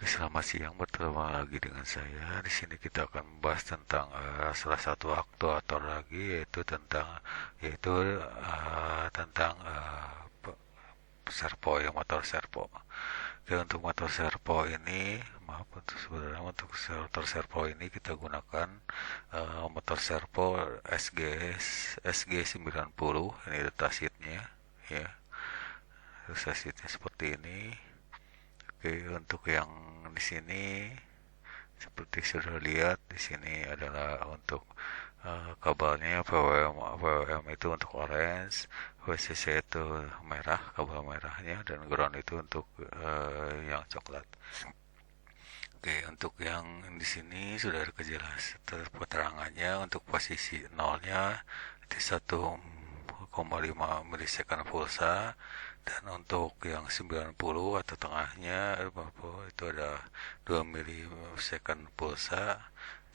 Selamat siang, bertemu lagi dengan saya. Di sini kita akan membahas tentang salah satu aktuator lagi, yaitu tentang servo, ya, motor servo. Oke, untuk motor servo ini, maaf, sebenarnya untuk motor servo ini kita gunakan motor servo SG 90. Ini data sheetnya, ya. Data sheetnya seperti ini. Oke, untuk yang di sini seperti sudah lihat, di sini adalah untuk kabelnya. VWM itu untuk orange, VCC itu merah, kabel merahnya, dan ground itu untuk yang coklat. Oke, untuk yang di sini sudah ada keterangannya. Untuk posisi nolnya itu 1,5 milisecond pulsa, dan untuk yang 90 atau tengahnya itu ada 2 milisecond pulsa,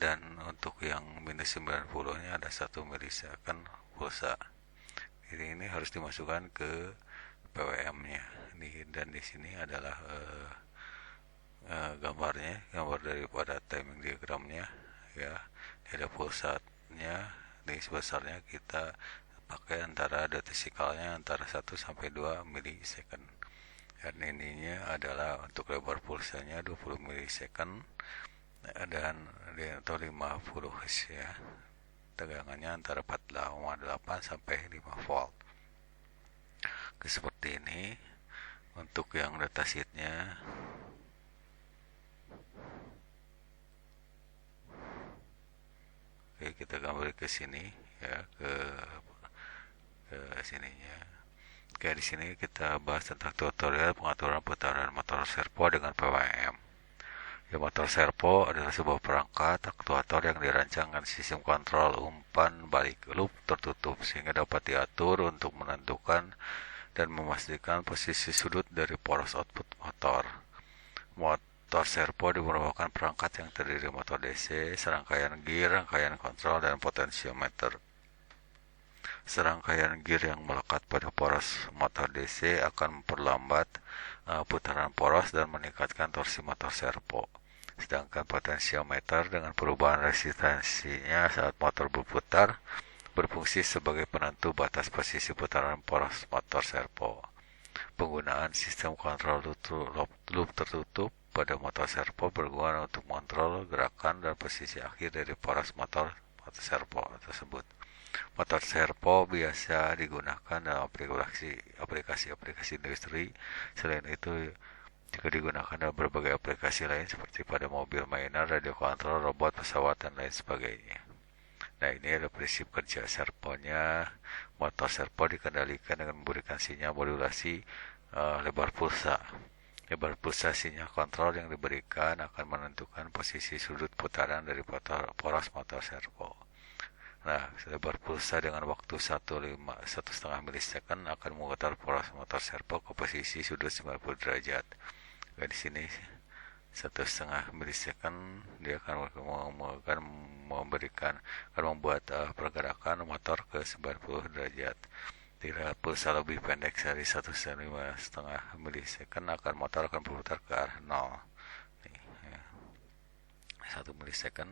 dan untuk yang minus 90 nya ada 1 milisecond pulsa. Ini harus dimasukkan ke PWM nya. Dan di sini adalah gambar daripada timing diagramnya, ya. Ada pulsatnya, ini sebesarnya kita pakai antara detesikalnya antara 1 sampai 2 milisecond. Dan ininya adalah untuk lebar pulsanya 20 milisecond, dan atau 50 Hz, ya. Tegangannya antara 4,8 sampai 5 volt. Seperti ini untuk yang datasheetnya. Oke, kita kembali ke sini, ya, ke sininya. Oke, di sini kita bahas tentang tutorial pengaturan putaran motor servo dengan PWM. Ya, motor servo adalah sebuah perangkat aktuator yang dirancangkan sistem kontrol umpan balik loop tertutup sehingga dapat diatur untuk menentukan dan memastikan posisi sudut dari poros output motor. Motor servo merupakan perangkat yang terdiri dari motor DC, serangkaian gear, rangkaian kontrol, dan potensiometer. Serangkaian gear yang melekat pada poros motor DC akan memperlambat putaran poros dan meningkatkan torsi motor servo. Sedangkan potensiometer dengan perubahan resistansinya saat motor berputar berfungsi sebagai penentu batas posisi putaran poros motor servo. Penggunaan sistem kontrol loop tertutup pada motor servo berguna untuk mengontrol gerakan dan posisi akhir dari poros motor servo tersebut. Motor servo biasa digunakan dalam aplikasi industri. Selain itu, juga digunakan dalam berbagai aplikasi lain seperti pada mobil mainan, radio kontrol, robot, pesawat, dan lain sebagainya. Nah, ini adalah prinsip kerja servonya. Motor servo dikendalikan dengan memberikan sinyal modulasi lebar pulsa. Lebar pulsa sinyal kontrol yang diberikan akan menentukan posisi sudut putaran dari poros motor servo. Nah, lebar pulsa dengan waktu 1,5 milisecond akan memutar poros motor servo ke posisi sudut 90 derajat. Di sini 1,5 milisecond dia akan membuat pergerakan motor ke 90 derajat. Bila pulsa lebih pendek dari 1,5 milisecond motor akan berputar ke arah 0. 1 milisecond.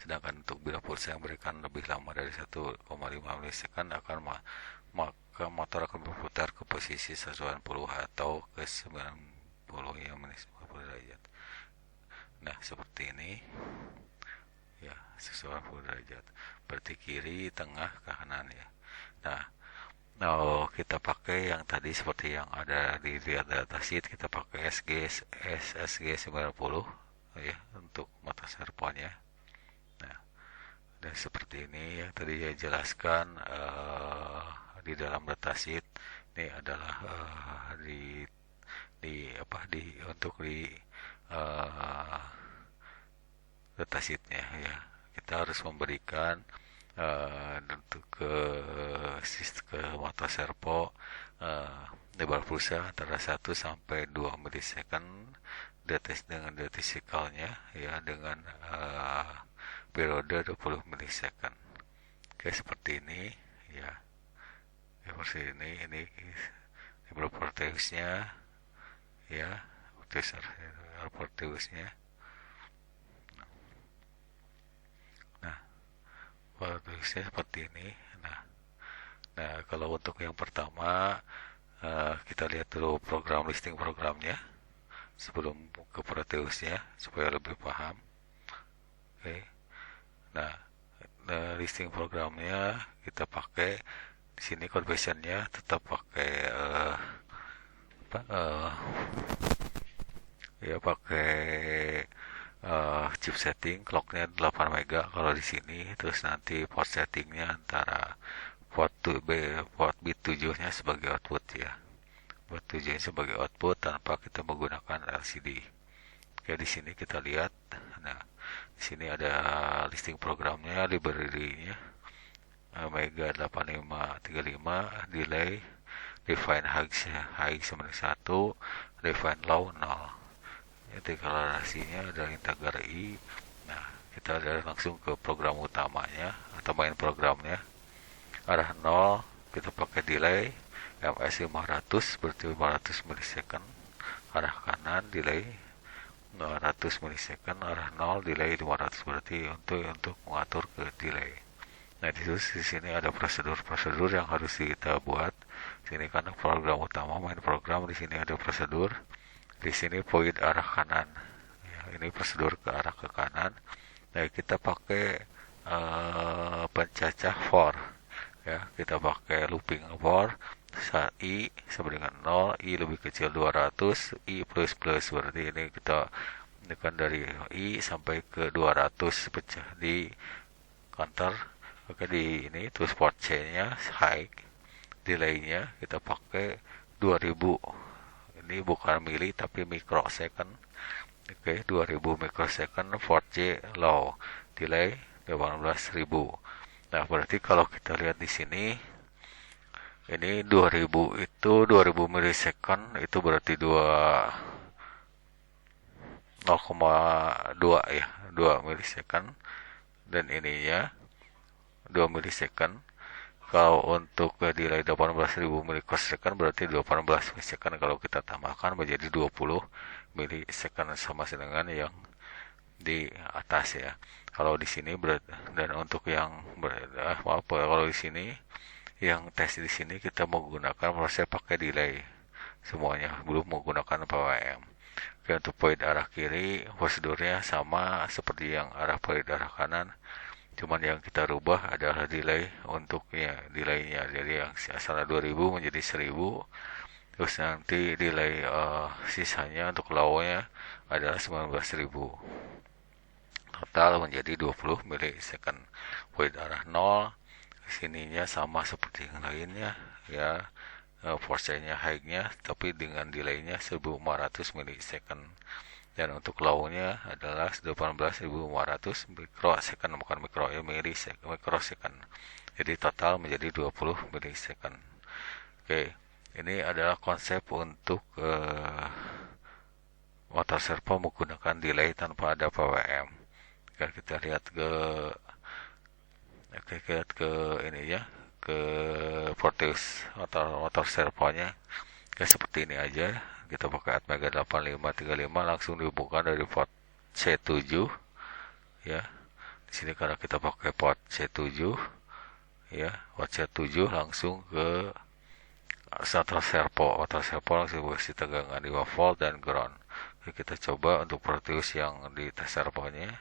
Sedangkan untuk bila pulsa yang berikan lebih lama dari 1,5 milisecond maka motor akan berputar ke posisi 180 atau ke 90, ya, minus 90 derajat. Nah, seperti ini, ya, 180 derajat, berarti kiri, tengah, kanan, ya. Nah, kita pakai yang tadi seperti yang ada di datasheet. Kita pakai SG 90, ya, untuk motor servonya. Nah, dan seperti ini yang tadi saya jelaskan di dalam datasheet. Ini adalah untuk di uh, datasheetnya, ya. Kita harus memberikan untuk ke motor servo lebar pulsa antara 1 sampai 2 milisecond dengan detesikalnya, ya, dengan periode 20 milisecond. Oke, seperti ini, ya. Seperti ini propertiesnya, ya. daftar Proteusnya. Nah, Proteusnya seperti ini. Nah, kalau untuk yang pertama, kita lihat dulu program listing programnya sebelum ke Proteusnya supaya lebih paham. Oke. Nah, listing programnya kita pakai di sini conversionnya tetap pakai apa, ya pakai chip setting clocknya 8 mega kalau di sini, terus nanti port settingnya antara port bit 7 nya sebagai output ya, port 7 nya sebagai output tanpa kita menggunakan LCD. Oke, di sini kita lihat. Nah, di sini ada listing programnya, library-nya, Mega 8535, delay, define high sama 1, define low 0. Deklarasinya ada integer i. Nah, kita ada langsung ke program utamanya atau main programnya. Arah 0 kita pakai delay ms 500 berarti 500 milisecond. Arah kanan delay 200 milisecond, arah 0 delay 500 berarti untuk mengatur ke delay. Nah, di sini ada prosedur yang harus kita buat. Sini karena program utama main program, di sini ada prosedur. Di sini point arah kanan. Ya, ini prosedur ke arah ke kanan. Nah, kita pakai pencacah for. Ya, kita pakai looping for. Saat i sama dengan 0, i lebih kecil 200, i plus plus berarti ini kita tekan dari i sampai ke 200 pecah di counter. Oke, di ini terus port C nya high, delay-nya kita pakai 2000. Ini bukan mili tapi microsecond. Oke, 2000 microsecond. Port J low, delay 18.000. Nah, berarti kalau kita lihat di sini ini 2000 itu 2000 milisecond itu berarti 0,2 ya, 2 milisecond, dan ininya 2 milisecond. Kalau untuk delay 18.000 milisecond berarti 18 milisecond kalau kita tambahkan menjadi 20 milisecond sama dengan yang di atas ya. Kalau di sini dan untuk yang maaf, kalau di sini yang tes di sini kita menggunakan proses pakai delay semuanya, belum menggunakan PWM. Oke, untuk point arah kiri prosedurnya sama seperti yang arah point arah kanan, cuman yang kita rubah adalah delay untuknya, delaynya jadi yang asalnya 2000 menjadi 1000, terus nanti delay sisanya untuk low-nya adalah 19.000, total menjadi 20 milisecond. Point arah 0 sininya sama seperti yang lainnya ya, force-nya high-nya tapi dengan delay-nya 1500 milisecond, dan untuk low-nya adalah 18.500 mikrosecond, bukan mikro ya, mikrosecond. Jadi total menjadi 20 milisecond. Oke, ini adalah konsep untuk motor servo menggunakan delay tanpa ada PWM. Oke, kita lihat ke ini ya, ke Proteus motor servonya. Oke, seperti ini aja. Kita pakai Atmega 8535 langsung dibuka dari port C7 ya. Di sini karena kita pakai port C7 ya, port C7 langsung ke motor servo langsung berisi tegangan 5 volt dan ground. Oke, kita coba untuk Proteus yang di tes servonya.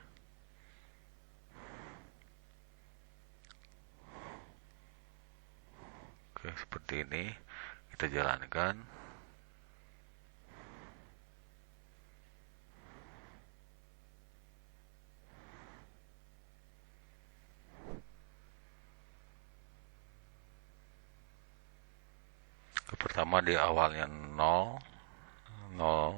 Oke, seperti ini kita jalankan. Pertama di awalnya 0 0,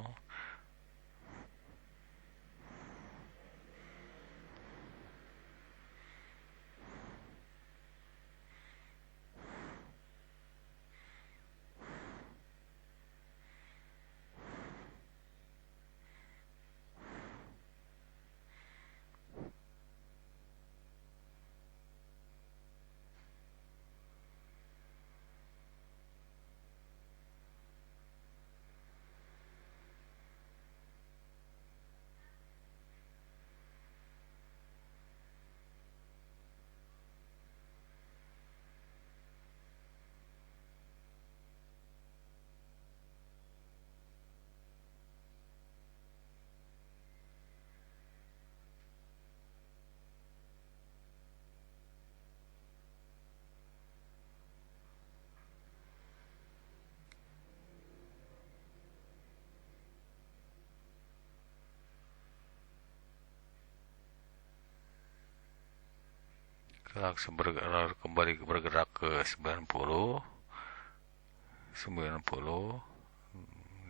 langsung kembali bergerak ke 90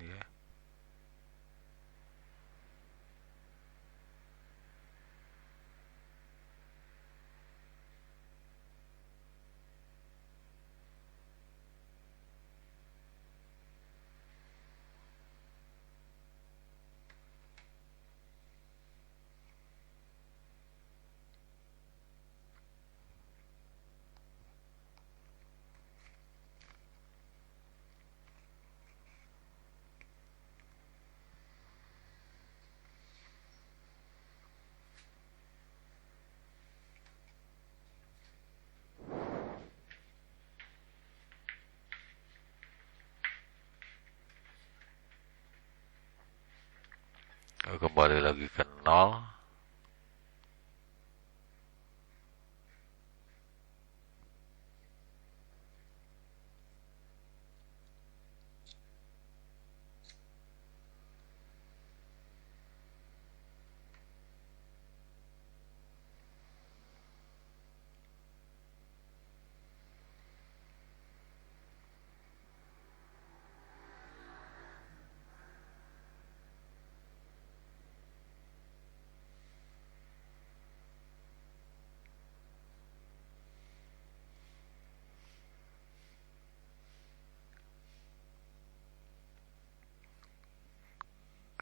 ya. Kembali lagi ke nol.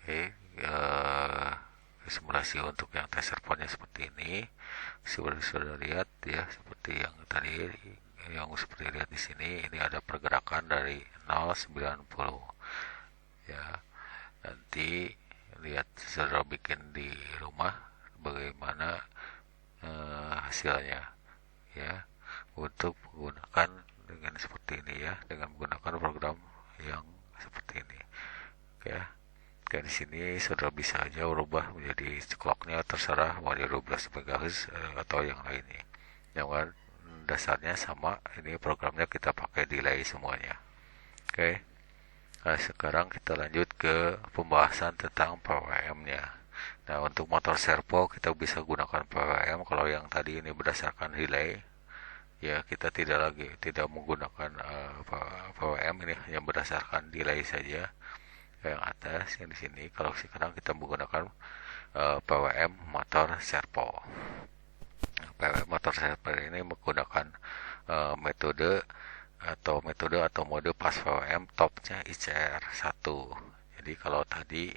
Oke, simulasi untuk yang tes servonya seperti ini. Sudah lihat ya, seperti yang tadi, yang seperti lihat di sini, ini ada pergerakan dari 0,90 ya. Nanti lihat saudara bikin di rumah bagaimana hasilnya ya, untuk menggunakan dengan seperti ini ya, dengan menggunakan program yang seperti ini. Oke ya. Kayak di sini saudara bisa aja ubah menjadi clocknya, terserah mau di 12 MHz atau yang lainnya. Yang dasarnya sama, ini programnya kita pakai delay semuanya. Oke. Nah, sekarang kita lanjut ke pembahasan tentang PWM-nya. Nah, untuk motor servo kita bisa gunakan PWM. Kalau yang tadi ini berdasarkan delay, ya kita tidak menggunakan PWM, ini hanya berdasarkan delay saja. Yang atas yang di sini, kalau sekarang kita menggunakan PWM motor servo. PWM motor servo ini menggunakan metode atau mode pas PWM, topnya ICR 1. Jadi kalau tadi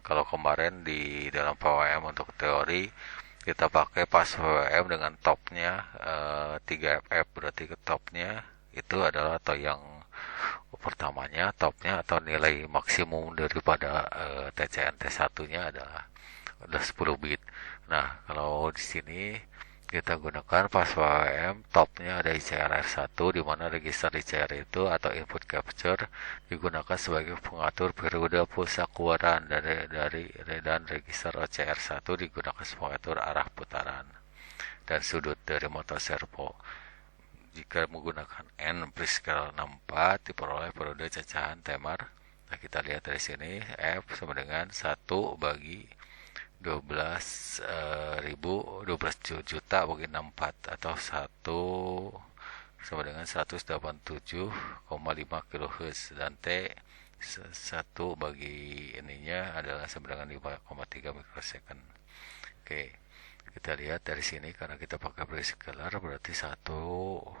kalau kemarin di dalam PWM untuk teori kita pakai pas PWM dengan topnya 3FF, berarti ke topnya itu adalah atau yang pertamanya topnya atau nilai maksimum daripada TCN T1-nya adalah 10 bit. Nah, kalau di sini kita gunakan pas PWM, topnya ada ICR-R1, di mana register ICR itu atau input capture digunakan sebagai pengatur periode pulsa keluaran dan register OCR1 digunakan sebagai pengatur arah putaran dan sudut dari motor servo. Jika menggunakan N prescale 64 diperoleh periode cacahan Temar. Nah, kita lihat dari sini F sama dengan 1 bagi 12 juta bagi 64 atau 1 sama dengan 187,5 kHz, dan T 1 bagi ininya adalah sama dengan 5,3 mikrosecond. Oke, kita lihat dari sini karena kita pakai prescaler berarti 1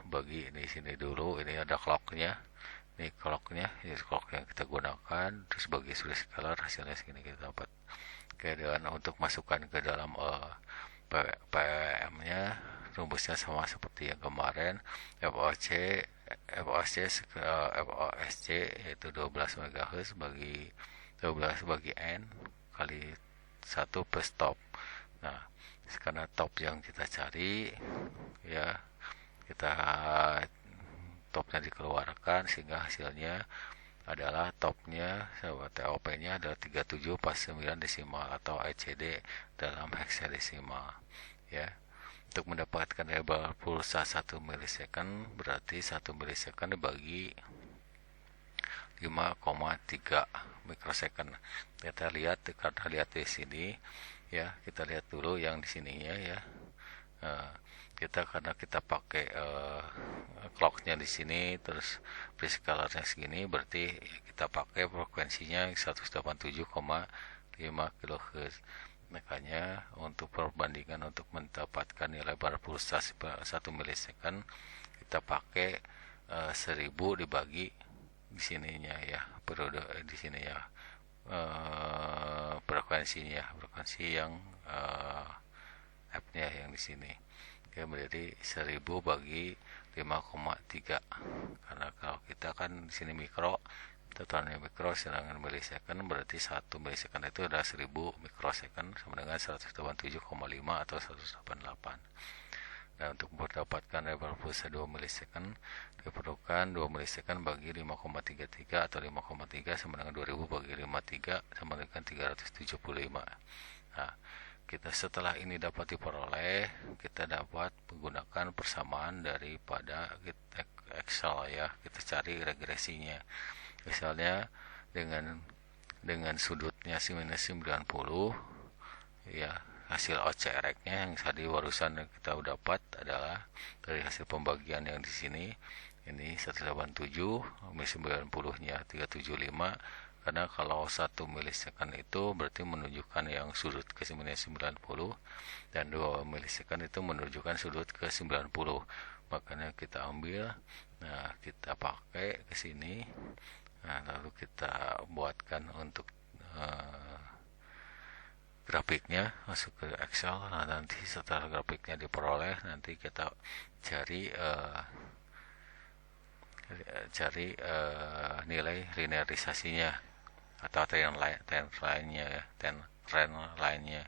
bagi ini sini dulu, ini ada clocknya, ini clocknya, ini clock yang kita gunakan, terus bagi prescaler hasilnya segini kita dapat. Oke, dan untuk masukkan ke dalam PM-nya rumusnya sama seperti yang kemarin, FOSC yaitu 12 MHz bagi 12 bagi N kali 1 plus top. Nah, karena top yang kita cari ya, kita topnya dikeluarkan sehingga hasilnya adalah topnya TOP-nya adalah 37 pas 9 desimal atau ICD dalam hexadesimal ya. Untuk mendapatkan label pulsa 1 milisecond berarti 1 milisecond dibagi 5,3 mikrosecond. Kita lihat karena lihat di sini ya, kita lihat dulu yang di sininya ya. Eh, karena kita pakai clocknya di sini, terus prescalernya segini, berarti kita pakai frekuensinya 187,5 kHz. Makanya untuk perbandingan untuk mendapatkan nilai bar pulsa 1 milisecond, kita pakai 1000 dibagi di sininya ya, periode di sini ya, frekuensi yang F-nya yang di sini. Oke, menjadi 1000 bagi 5,3. Karena kalau kita kan di sini mikro, totalnya mikro, sedangkan milisecond berarti 1 milisecond itu adalah 1000 mikrosecond sama dengan 187,5 atau 188. Dan untuk mendapatkan level pulsa 2 milisecond diperlukan 2 milisecond bagi 5,33 atau 5,3 sama dengan 2000 bagi 53 sama dengan 375. Nah, kita setelah ini dapat diperoleh, kita dapat menggunakan persamaan daripada Excel ya. Kita cari regresinya. Misalnya dengan sudutnya minus 90 ya, hasil OCR-nya yang tadi barusan kita dapat adalah dari hasil pembagian yang di sini, ini 187, 90-nya 375. Karena kalau 1 milisecond itu berarti menunjukkan yang sudut ke 90 dan 2 milisecond itu menunjukkan sudut ke 90. Makanya kita ambil, nah kita pakai ke sini. Nah, lalu kita buatkan untuk grafiknya, masuk ke Excel. Nah, nanti setelah grafiknya diperoleh, nanti kita cari nilai linearisasinya atau trend line-nya,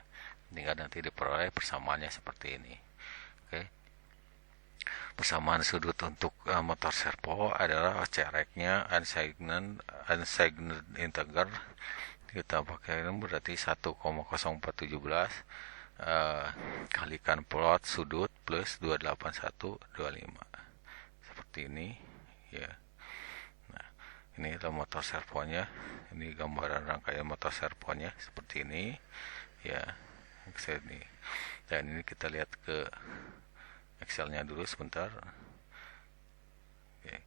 hingga nanti diperoleh persamaannya seperti ini. Oke. Persamaan sudut untuk motor servo adalah OCR-nya unsigned integer, kita pakai ini berarti 1,0417 kalikan plot sudut plus 28125 seperti ini ya. Nah, ini adalah motor servonya, ini gambaran rangkaian motor servonya seperti ini ya, ini. Dan ini kita lihat ke Excelnya dulu sebentar. Oke.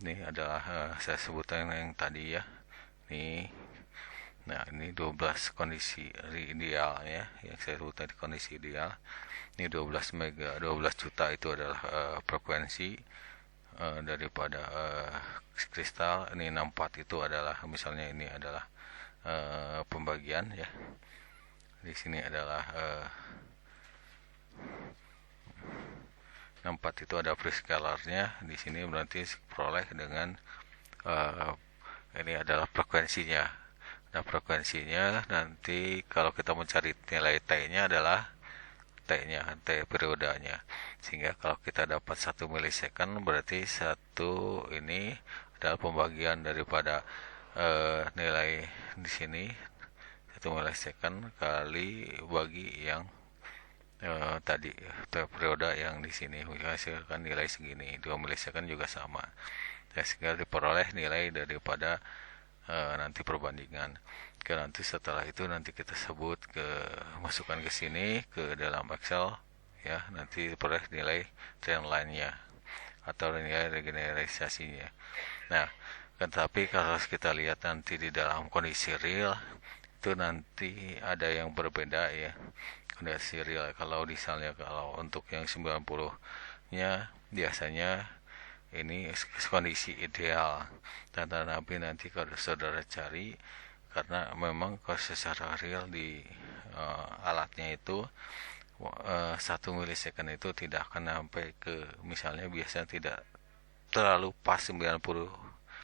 Ini adalah saya sebutkan yang tadi ya, ini. Nah, ini 12 kondisi ideal ya, yang saya sebut tadi kondisi ideal. Ini 12 juta itu adalah frekuensi daripada kristal. Ini 64 itu adalah, misalnya ini adalah pembagian ya. Di sini adalah 64 itu ada prescalernya. Di sini berarti peroleh dengan ini adalah frekuensinya. Nah, frekuensinya nanti kalau kita mencari nilai T-nya adalah T periodenya. Sehingga kalau kita dapat 1 milisecond berarti satu ini adalah pembagian daripada nilai di sini 1 milisecond kali bagi yang tadi periode yang di sini menghasilkan nilai segini. 2 milisecond juga sama. Sehingga diperoleh nilai daripada nanti perbandingan. Nanti setelah itu nanti kita sebut masukkan ke sini ke dalam Excel ya, nanti peroleh nilai trend line-nya atau nilai regenerasinya. Nah, tapi kalau kita lihat nanti di dalam kondisi real itu nanti ada yang berbeda ya. Kondisi real kalau misalnya kalau untuk yang 90-nya biasanya ini kondisi ideal, dan tapi nanti kalau saudara cari, karena memang kalau secara real di alatnya itu 1 milisecond itu tidak akan sampai ke, misalnya biasanya tidak terlalu pas 90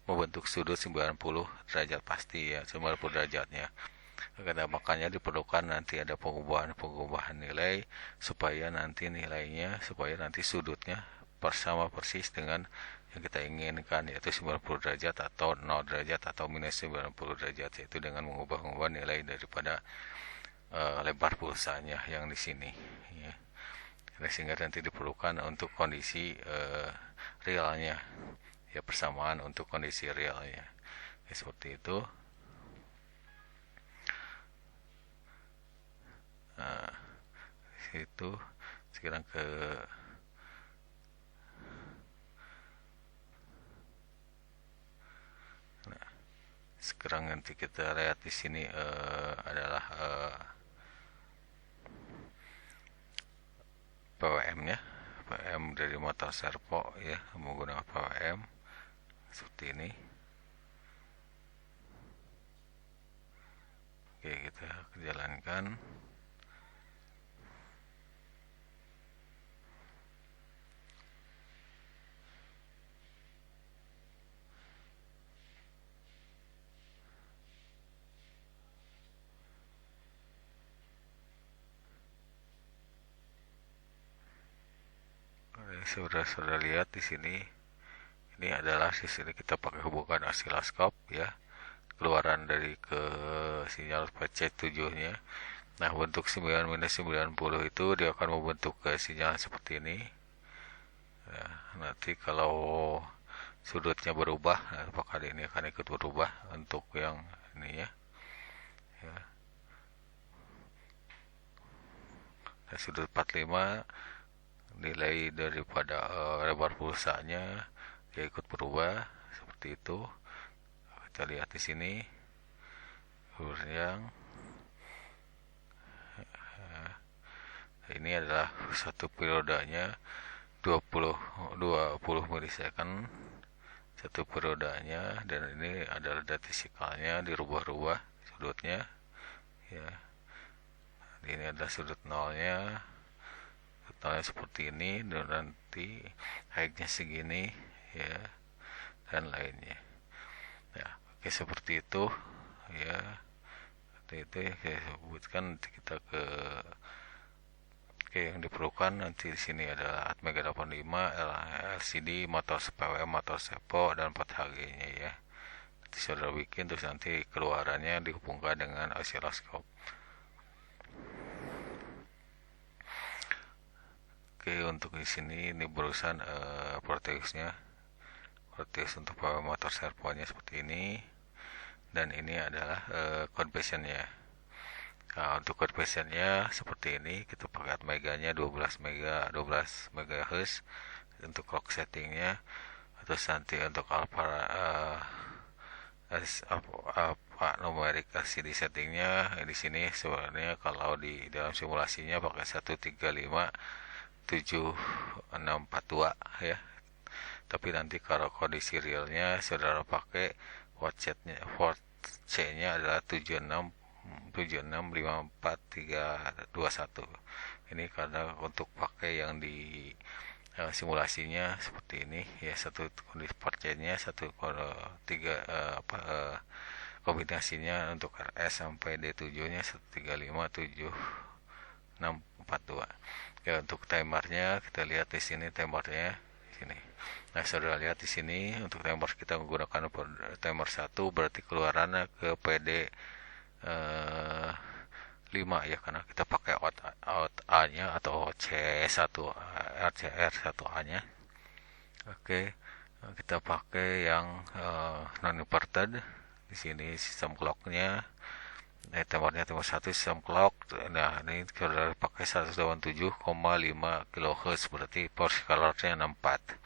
membentuk sudut 90 derajat pasti ya, 90 derajatnya. Karena makanya diperlukan nanti ada pengubahan nilai supaya nanti sudutnya sama persis dengan yang kita inginkan, yaitu 90 derajat atau 0 derajat atau minus 90 derajat, yaitu dengan mengubah nilai daripada lebar pulsanya yang di sini ya. Sehingga nanti diperlukan untuk kondisi realnya ya, persamaan untuk kondisi realnya ya, seperti itu. Itu sekarang ke sekarang nanti kita lihat di sini adalah PWM-nya, PWM dari motor servo ya, menggunakan PWM seperti ini. Oke, kita jalankan. Saudara-saudara lihat di sini, ini adalah di sini kita pakai hubungan osiloskop ya, keluaran dari ke sinyal PC7-nya. Nah, bentuk 9-90 itu dia akan membentuk ke sinyal seperti ini. Ya, nanti kalau sudutnya berubah, apakah ini akan ikut berubah untuk yang ini ya. Nah, sudut 45 nilai daripada lebar pulsanya dia ikut berubah seperti itu. Kita lihat di sini yang ini adalah satu periodenya 20 milisecond satu periodenya, dan ini adalah datisikalnya dirubah-rubah sudutnya ya. Ini adalah sudut nolnya seperti ini, dan nanti height-nya segini ya, dan lainnya ya. Oke, seperti itu ya. Itu saya sebutkan. Nanti kita ke yang diperlukan nanti di sini adalah Atmega 85, LCD, motor PWM, motor servo, dan 4HG-nya ya. Nanti saudara bikin, terus nanti keluarannya dihubungkan dengan osiloskop. Oke, untuk di sini ini barusan Proteusnya, Proteus untuk PWM motor servonya seperti ini, dan ini adalah conversionnya. Nah, untuk conversionnya seperti ini, kita pakai Atmeganya 12 MHz untuk clock settingnya. Terus nanti untuk alpha numerik LCD settingnya di sini sebenarnya kalau di dalam simulasinya pakai 1357642 ya. Tapi nanti kalau kondisi realnya saudara pakai port C-nya adalah 765431. Ini karena untuk pakai yang di simulasinya seperti ini ya, satu kondisi port C-nya 1,3 kombinasinya untuk RS sampai D7-nya 1357642 ya. Untuk timernya kita lihat di sini, timernya di sini. Nah, saudara lihat di sini untuk timer kita menggunakan timer 1, berarti keluarannya ke PD 5 ya, karena kita pakai out A-nya atau C1 RCR1A nya. Oke, kita pakai yang non inverted. Di sini sistem clock-nya timernya timer 1 sistem clock. Nah, ini kita pakai 187,5 kHz, berarti power color-nya 64.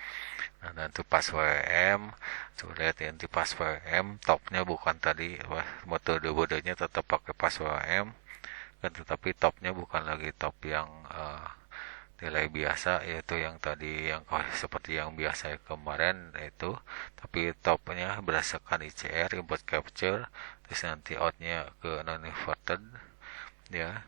Nah, nanti pas WM, coba lihat ya, nanti pas WM topnya bukan tadi metode-metodenya tetap pakai pas WM kan, tetapi topnya bukan lagi top yang nilai biasa, yaitu yang tadi yang seperti yang biasa kemarin itu, tapi topnya berdasarkan ICR, input capture, terus nanti outnya ke non inverted ya.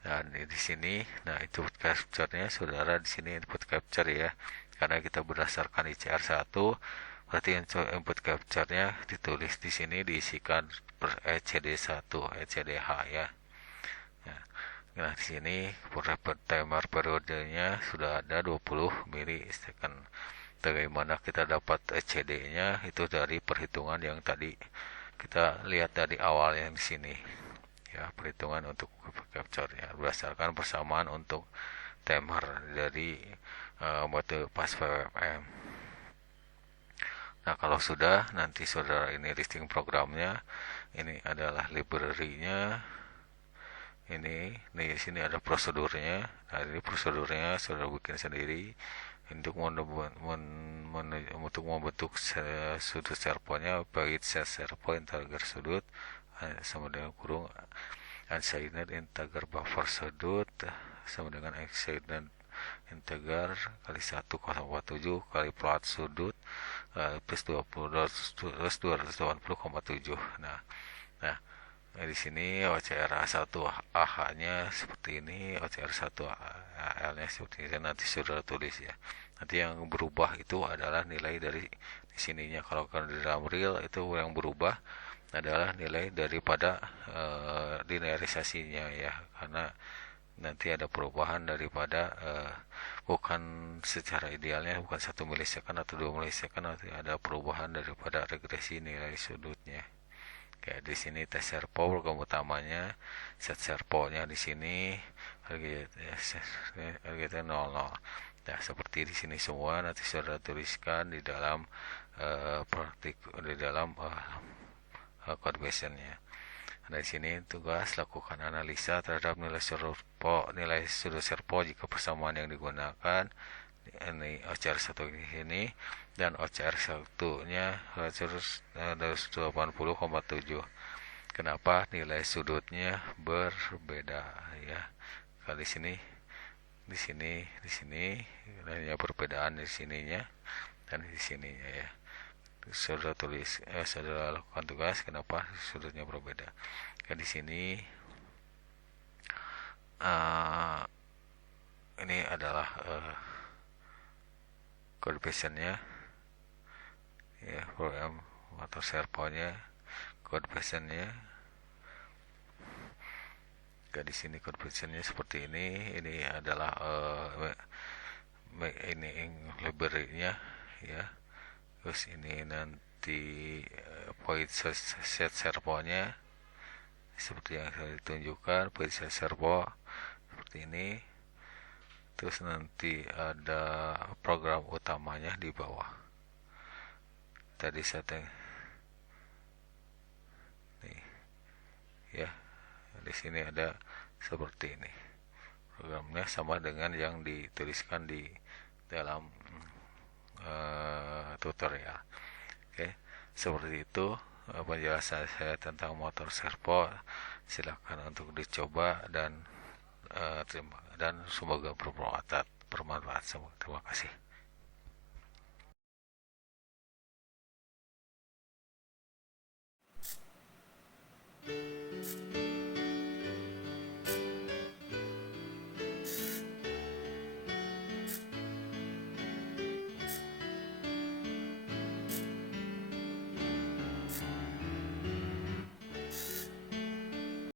Dan di sini, nah itu input capture-nya saudara di sini input capture ya, karena kita berdasarkan ICR 1, berarti input capture-nya ditulis di sini diisikan per ECD1 ECDH ya. Nah, di sini timer periodenya sudah ada 20 milisecond. Bagaimana kita dapat ECD-nya? Itu dari perhitungan yang tadi kita lihat dari awal yang di sini. Ya, perhitungan untuk capture-nya berdasarkan persamaan untuk timer dari mode pas PWM. Nah, kalau sudah, nanti saudara ini listing programnya. Ini adalah library-nya ini di sini ada prosedurnya. Nah, ini prosedurnya sudah bikin sendiri untuk untuk membentuk sudut serponya bagi serpo integer sudut sama dengan kurung unsigned integer buffer sudut sama dengan unsigned integer kali 1,47 kali plot sudut plus 20 plus 280,7. Nah, di sini OCR A1 AH-nya seperti ini, OCR 1 AL-nya seperti ini. Nanti sudah tulis ya. Nanti yang berubah itu adalah nilai dari di sininya. Kalau di dalam real itu yang berubah adalah nilai daripada linearisasinya ya. Karena nanti ada perubahan daripada bukan secara idealnya bukan 1 milisekund atau 2 milisekund, nanti ada perubahan daripada regresi nilai sudutnya. Kayak di sini tes serpo program utamanya, set serponya di sini harga 00. Nah, seperti di sini semua nanti sudah tuliskan di dalam di dalam code basenya. Nah, di sini tugas lakukan analisa terhadap nilai sudut serpo jika persamaan yang digunakan ini OCR 1 ini dan OCR 1-nya 180,7. Kenapa nilai sudutnya berbeda ya? Kalau di sini hanya perbedaan di sininya dan di sininya ya. Sudah lakukan tugas kenapa sudutnya berbeda. Di sini ini adalah code basenya ya, program motor serponya, code basenya. Di sini code basenya seperti ini. Ini adalah ini library-nya ya. Terus ini nanti point set serponya seperti yang saya tunjukkan, point set serpo seperti ini. Terus nanti ada program utamanya di bawah. Tadi setting nih ya, di sini ada seperti ini. Programnya sama dengan yang dituliskan di dalam tutorial. Oke, seperti itu penjelasan saya tentang motor servo. Silakan untuk dicoba dan semoga bermanfaat. Terima kasih.